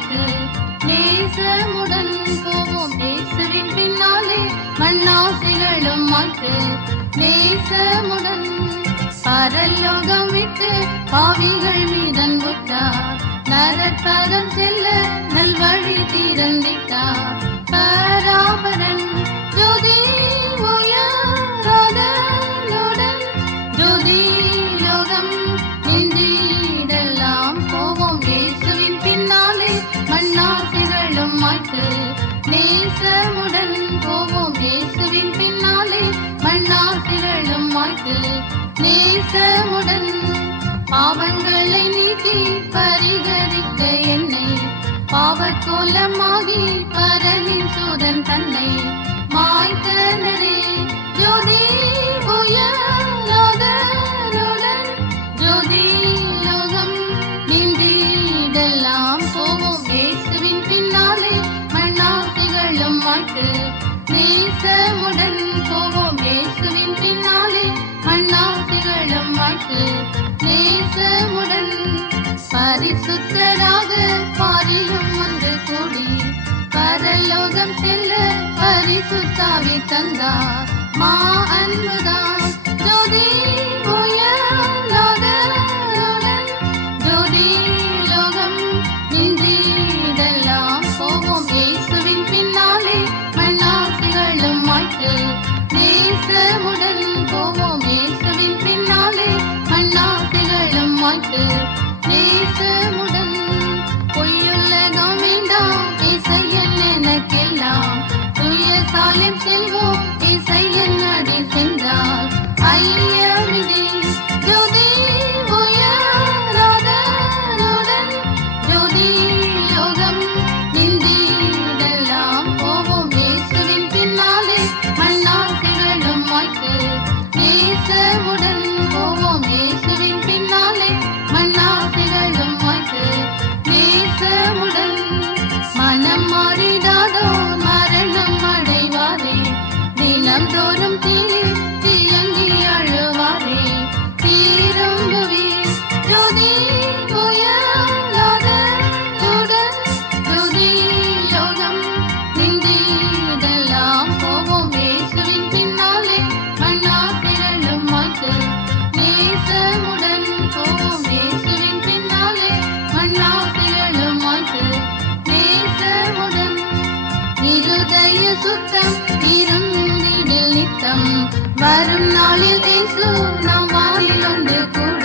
மாய்த்து நேசமுடன் போவோம் இயேசுவின் பின்னாலே மண்ணாசைகளும் மாய்த்து நேசமுடன் பரலோகம் விட்டு பாவிகள் மீதன் விட்டார் நரத்தரம் செல்ல நல்வழி திறந்திட்டார் பராபரன் ஜோதி உயராதனுடன் ஜோதி லோகம் நின்றிடலாம் போவோம் இயேசுவின் பின்னாலே மண்ணாசைகளும் மாய்த்து நேசமுடன் போவோம் இயேசுவின் பின்னாலே மண்ணாசைகளும் மாய்த்து நேசமுடன் பாவங்களை நீக்கி பரிகரிக்க என்னை பாவக்கோலமாகி பரனின் சூதன் தன்னை மாய்த்தனரே ஜோதி உயராதனுடன் ஜோதி லோகம் நின்றிடலாம் போவோம் இயேசுவின் பின்னாலே மண்ணாசைகளும் மாய்த்து நேசமுடன் போவோம் இயேசுவின் பின்னாலே மண்ணாசைகளும் மாய்த்து நேசமுடன் பரிசுத்தராக பாரிலும் வந்து கூடி பரலோகம் செல்ல பரிசுத்தாவி தந்தார் மா அன்புதான் ஜோதி உயராதனுடன் ஜோதி லோகம் நின்றிடலாம் போவோம் இயேசுவின் பின்னாலே மண்ணாசைகளும் மாய்த்து நேசமுடன் போவோம் இயேசுவின் பின்னாலே மண்ணாசைகளும் மாய்த்து நேசமுடன் பொய்யுலகம் வேண்டாம் இசையன் எனக்கெல்லாம் துய சாலம் செல்வோம் இசையன் அடி சென்றால் ஐயமிதி ஜோதி உயராதனுடன் ஜோதி லோகம் நின்றிடலாம் போவோம் இயேசுவின் பின்னாலே மண்ணாசைகளும் மாய்த்து நேசமுடன் போவோம் இயேசுவின் பின்னாலே மண்ணாசைகளும் மாய்த்து நேசமுடன் மனம் மாறிடாதோ மரணம் அடைவாரே தினம்தோறும் தீயங்கி அழுவாரே திரும்புவே ஜோதி உயராதனுடன் ஜோதி லோகம் நின்றிடலாம் போவோம் இயேசுவின் பின்னாலே மண்ணாசைகளும் மாய்த்து நேசமுடன் போவோம் இயேசுவின் பின்னாலே மண்ணாசைகளும் மாய்த்து நேசமுடன் இருதய சுத்தம் இருந்திடில் நித்தம் வரும் நாளில் இயேசு நம் வாயில் ஒன்று கூட